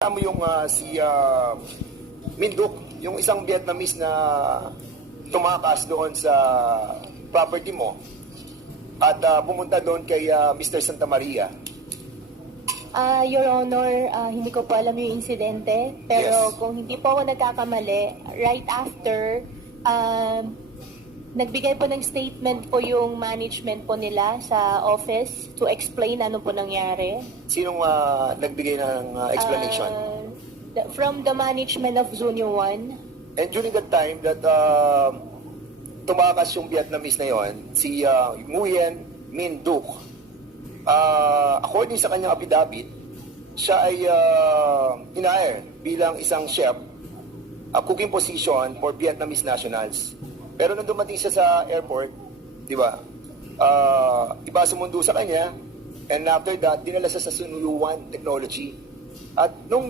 Mo yung si Minduk, yung isang Vietnamese na tumakas doon sa property mo at pumunta doon kay Mr. Santa Maria. Your Honor, hindi ko po alam yung insidente, pero Yes. kung hindi po ako nagkakamali, right after, nagbigay po ng statement po yung management po nila sa office to explain ano po nangyari. Sinong nagbigay ng explanation? From the management of Zunio 1. And during that time that tumakas yung Vietnamese na yon, si Nguyen Minh Duc, according sa kanyang affidavit, siya ay hinair bilang isang chef, cooking position for Vietnamese nationals. Pero nung dumating siya sa airport, di ba, iba sumundo sa kanya, and after that, dinala siya sa Sunuluan Technology. At nung